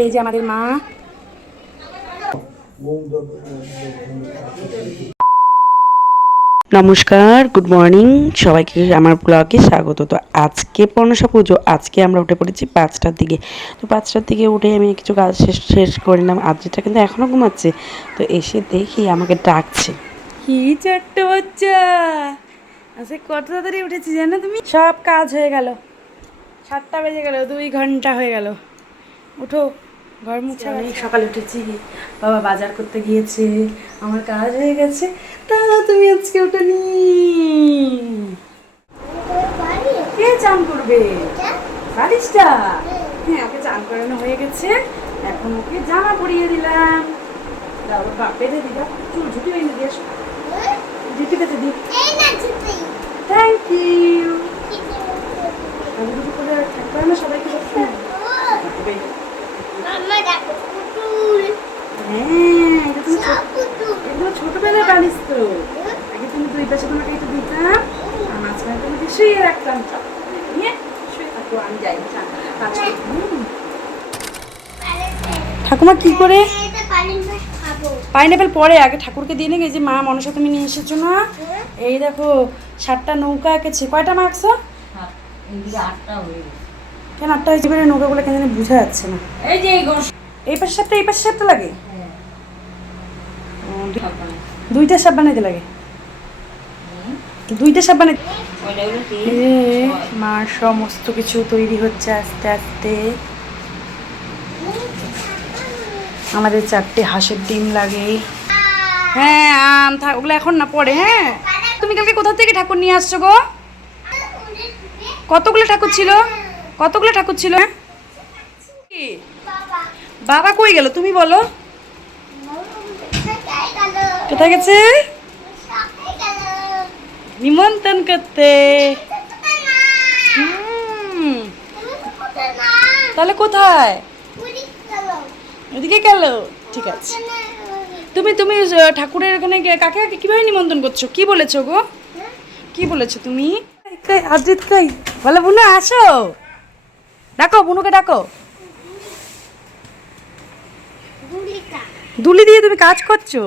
এই যে আমাদের মা। নমস্কার, গুড মর্নিং সবাইকে, আমার ব্লগে স্বাগত। তো আজকে পনসা পুজো, আজকে আমরা উঠে পড়েছি 5টার দিকে। তো 5টার দিকে উঠে আমি কিছু কাজ শেষ করে নিলাম। আজটা কিন্তু এখনও ঘুমাচ্ছে। তো এসে দেখি আমাকে ডাকছে, কি ছোট্ট বাচ্চা, আজকে কত তাড়াতাড়ি উঠেছি জানো তুমি? সব কাজ হয়ে গেল, 7টা বেজে গেল, 2 ঘন্টা হয়ে গেল। উঠো, ঘর মুছা। অনেক সকালে উঠেছি, বাবা বাজার করতে গিয়েছে, আমার কাজ হয়ে গেছে। তা তুমি আজকে উঠোনি? কে চান করবে? বালিশটা? হ্যাঁ, ওকে চান করানো হয়ে গেছে। এখন ওকে জামা পরিয়ে দিলাম। দাও, ওর বেঁধে দিই, দাও চুল ঝুঁটি বেঁধে দিয়ে আসো, ঝুঁটি বেঁধে দিই। Thank you. আমি দুটো করে থাকবে না সবাইকে সবসময়। হ্যাঁ, এগুলো ছোটবেলায় বানিস তো। আগে তুমি 2 পাশে তোমাকে এটা দিতাম, আর মাঝখানে তোমাকে শুয়ে রাখতাম। নিয়ে শুয়ে থাকো, আমি যাই। ঠাকুমা কি করে? পাইনাপেল পরে, আগে ঠাকুরকে দিয়ে নে। এই যে মা মনসা তুমি নিয়ে এসেছো না, এই দেখো 7টা নৌকা এঁকেছে। কয়টা মা আঁকছো? কেন 8টা হয়েছে? বেড়ে নৌকাগুলো কেন জানি বোঝা যাচ্ছে না। এই যে এই পাশে 7টা, এই পাশে 7টা লাগে। 2টা সাপ বানাইতে লাগে, 2টা সাপ বানাইতে। মার সমস্ত কিছু তৈরি হচ্ছে আস্তে আস্তে। আমাদের 4টে হাঁসের ডিম লাগে। হ্যাঁ, আম থাক, ওগুলো এখন না, পরে। হ্যাঁ, তুমি কালকে কোথা থেকে ঠাকুর নিয়ে আসছো গো? কতগুলো ঠাকুর ছিল? কতগুলো ঠাকুর ছিল? বাবা কই গেল তুমি বলো? কোথায় গেছে? নিমন্ত্রণ করতে। তাহলে কোথায়? ওদিকে গেল। ঠিক আছে। তুমি তুমি ঠাকুরের ওখানে কাকে কাকে কিভাবে নিমন্ত্রণ করছো? কি বলেছো গো? কি বলেছো তুমি? আদ্রিত কই? বলো বুনু আসো, ডাকো বুনুকে, ডাকো। দুলি দিয়ে তুমি কাজ করছো?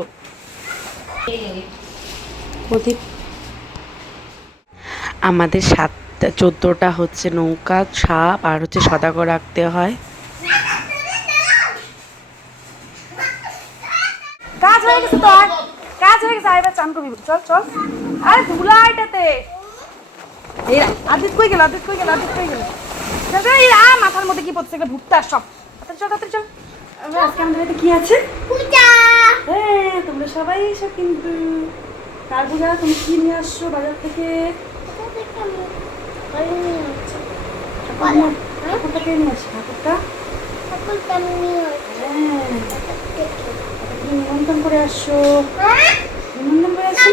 আমাদের 14টা হচ্ছে নৌকা, ছাপ আর হচ্ছে সদাগর রাখতে হয়। কাজ হয়ে গেছে তো, কাজ হয়ে গেছে। এবার চান করবি, চল চল। আরে ধুলা এটাতে। এই আদিত কই গেল? আদিত কই গেল? আদিত কই গেল? মাথার মধ্যে কি পড়ছে? ভুট্টা সব। চল তাড়াতাড়ি চল। আজকে আমাদের বাড়িতে কি আছে? পূজা। হ্যাঁ, তোমরা সবাই এসো কিন্তু। কার পূজা? তুমি কি নিয়ে আসছো বাজার থেকে? ঠাকুরটা কে নিয়ে আসছো? ঠাকুরটা নিমন্ত্রণ করে আসছো? নিমন্ত্রণ করে আসছো?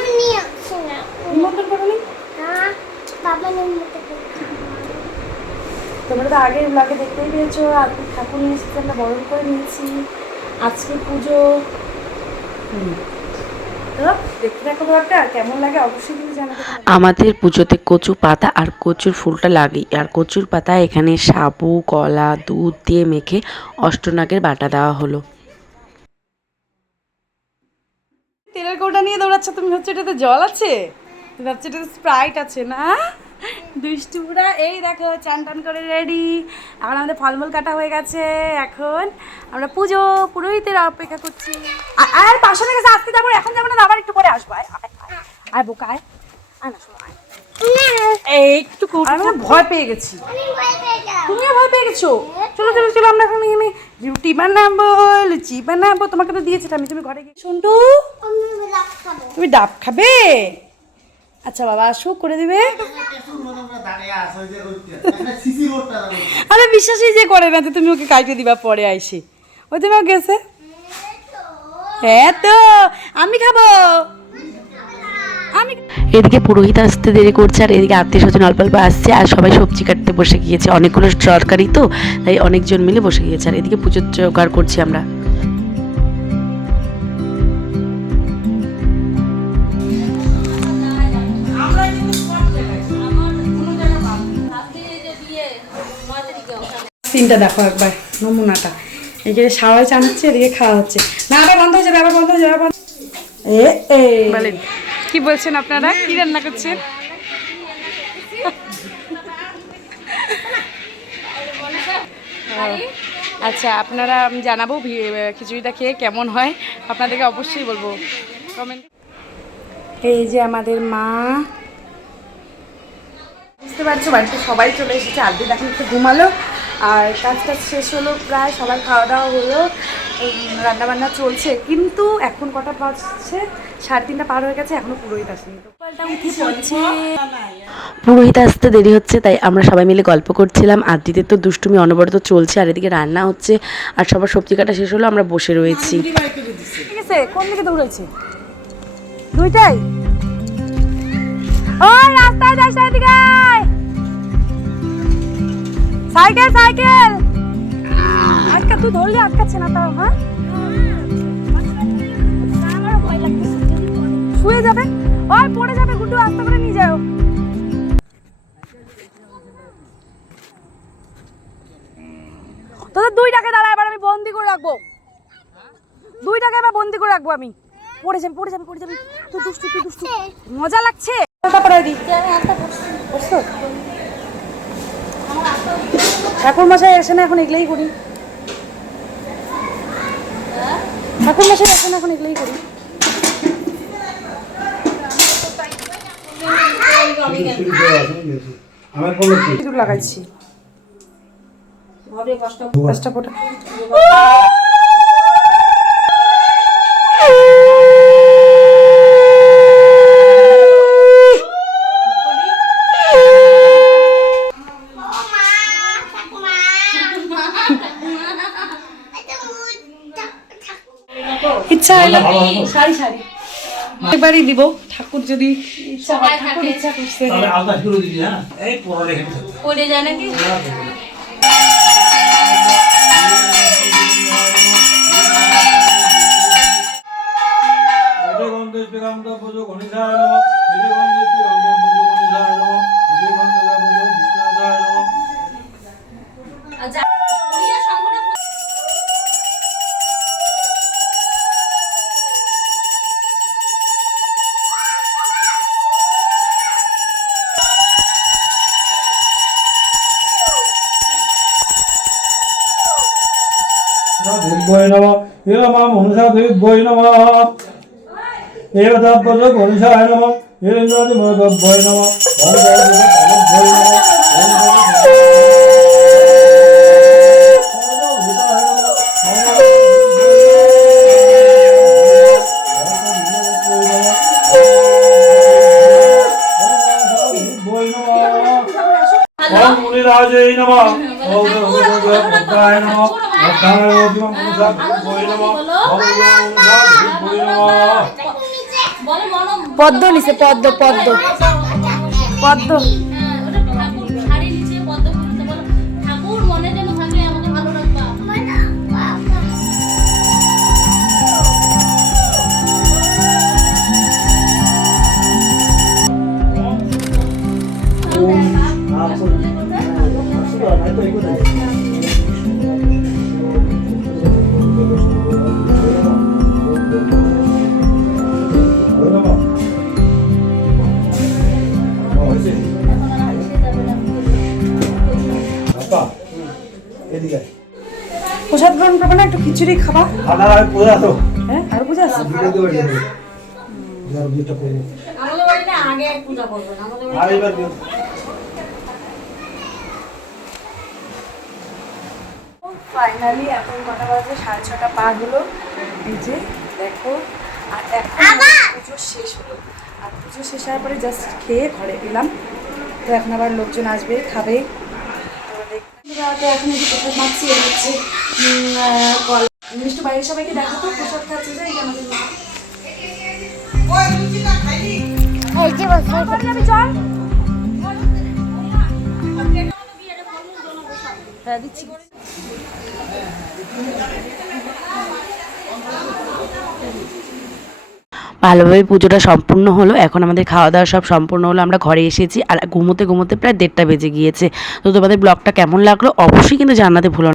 নিমন্ত্রণ করো নি? তোমরা তো আগের ব্লগে দেখতেই পেয়েছো, আজকে ঠাকুর নিয়ে এসেছি, আমরা বরণ করে নিয়েছি। আজকে পুজো। আমাদের পুজোতে কচু পাতা আর কচুর ফুলটা লাগে। আর কচুর পাতা এখানে সাবু, কলা, দুধ দিয়ে মেখে অষ্টনাগের বাটা দেওয়া হলো। তেলের কৌটা নিয়ে দৌড়াচ্ছ তুমি? হচ্ছে এটাতে জল আছে, ভাবছি এটাতে স্প্রাইট আছে না? দুষ্টু পুরা। এই দেখো চান টান করে রেডি। এখন আমাদের ফলমূল কাটা হয়ে গেছে। এখন আমরা পুজো পুরোহিতের অপেক্ষা করছি। আর পাশে গেছে, আজকে যাবো, এখন যাবো না, আবার একটু পরে আসবো। আয় বোকা, আয় না, শোনো, একটু ভয় পেয়ে গেছি। তুমিও ভয় পেয়ে গেছো? চলো চলো চলো, আমরা এখন এখানে রুটি বানাবো, লুচি বানাবো। তোমাকে তো দিয়েছি আমি, তুমি ঘরে গিয়ে। শুনটু, তুমি ডাব খাবে? আচ্ছা বাবা আসুক, করে দিবে। আরে বিশ্বাসই যে করে না, তুমি ওকে কাইটে দিবা পরে আইসি। ওই জন্য গেছে। হ্যাঁ তো আমি খাবো। এদিকে পুরোহিত আসতে দেরি করছে, আর এদিকে আত্মীয় স্বজন অল্প অল্প আসছে, আর সবাই সবজি কাটতে বসে গিয়েছে। অনেকগুলো তরকারি তো, তাই অনেকজন মিলে বসে গিয়েছে। আর এদিকে পুজোর জোগাড় করছি আমরা। সিনটা দেখো একবার, নমুনাটা। এদিকে সবাই চান হচ্ছে, এদিকে খাওয়া হচ্ছে। না আবার বন্ধ হয়ে যাবে, আবার বন্ধ হয়ে যাবে, আবার বলেন কি বলছেন আপনারা, কি রান্না করছেন? আচ্ছা, আপনারা জানাবো খিচুড়িটা খেয়ে কেমন হয়, আপনাদেরকে অবশ্যই বলবো কমেন্ট। এই যে আমাদের মা, বুঝতে পারছো বাড়িতে সবাই চলে এসেছে। আদ্রিত এখন একটু ঘুমালো, আর কাজটা শেষ হলো প্রায়, সবার খাওয়া দাওয়া হলো, রান্নাবান্না চলছে। কিন্তু এখন কটা বাজছে, 3:30 পার হয়ে গেছে, এখনো পুরোহিত আসেনি। পুরোহিত আসতে দেরি হচ্ছে, তাই আমরা সবাই মিলে গল্প করছিলাম। আদ্রিতের তো দুষ্টুমি অনবরত চলছে, আর এদিকে রান্না হচ্ছে, আর সবার সবজি কাটা শেষ হলো, আমরা বসে রয়েছি। ঠিক আছে, কোন দিকে দৌড়াচ্ছে? দুইটাই। ওই রাস্তায় যাস না, এদিকে আয়। সাইকেল সাইকেল আজকে তুই ধরলি আটকাচ্ছে না তাও? হ্যাঁ, শুয়ে যাবে, ওই পড়ে যাবে। গুড্ডু আস্তে করে নিয়ে যাও। তোদের দুইটাকে দাঁড়া, এবার আমি বন্দি করে রাখবো, দুইটাকে এবার বন্দি করে রাখবো আমি। পড়ে যাবি পড়ে যাবি পড়ে যাবি, তুই দুষ্টু তুই দুষ্টু। মজা লাগছে। ঠাকুর মশাই আসে না এখন, এগুলোই করি। ঠাকুর মশাই আসে না এখন, এগুলোই করি। লাগাইছি পাঁচটা ফোটা। ইচ্ছা হইলো শাড়ি শাড়ি একবারই দিব, ঠাকুর যদি ইচ্ছা হয়, ঠাকুর ইচ্ছা করছে। তাহলে আলতা শুরু দিবি। হ্যাঁ, এই পরে রেখে দিতে পড়ে যায় নাকি? দেব্যই নমঃ হিরমাম মনুষা দেব্যই নমঃ এবদাব্বজ গণেশায় নমঃ হিরেন্দ্রাদি মদব্যই নমঃ ওম দেব্যই নমঃ ওম মুনিরাজৈ নমঃ ওম ভগবতায় নমঃ পদ্ম নিচে, পদ্ম পদ্ম পদ্ম। শাড়ি নিচে পদ্ম ফুলতে বলো, ঠাকুর মনে যেন থাকে, আমাকে ভালো রাখবা। প্রসাদ গ্রহণ করবে না, একটু খিচুড়ি খাবা? হ্যাঁ, আর পূজা আছে। আমাদের বাড়ি না আগে পূজা করবেন, আমাদের বাড়ি ফাইনালি এখন কটা বাজে, 6:30 পার হলো। এই যে দেখো, আর এখন পুজো শেষ হলো, আর পুজো শেষ হওয়ার পরে জাস্ট খেয়ে ঘরে এলাম। তো এখন আবার লোকজন আসবে, খাবে। এখন এই যে প্রসাদ মাখছি, এই হচ্ছে কল মিষ্টি। বাইরে সবাইকে দেখো তো প্রসাদ খাচ্ছে যে, এই আমাদের মা। যাবি চল, হ্যাঁ দিচ্ছি। ভালোভাবে পুজোটা সম্পূর্ণ হলো। এখন আমাদের খাওয়া দাওয়া সব সম্পূর্ণ হলো, আমরা ঘরে এসেছি আর ঘুমোতে ঘুমোতে প্রায় 1:30 বেজে গিয়েছে। তো তোমাদের ব্লগটা কেমন লাগলো অবশ্যই কিন্তু জানাতে ভুলো না।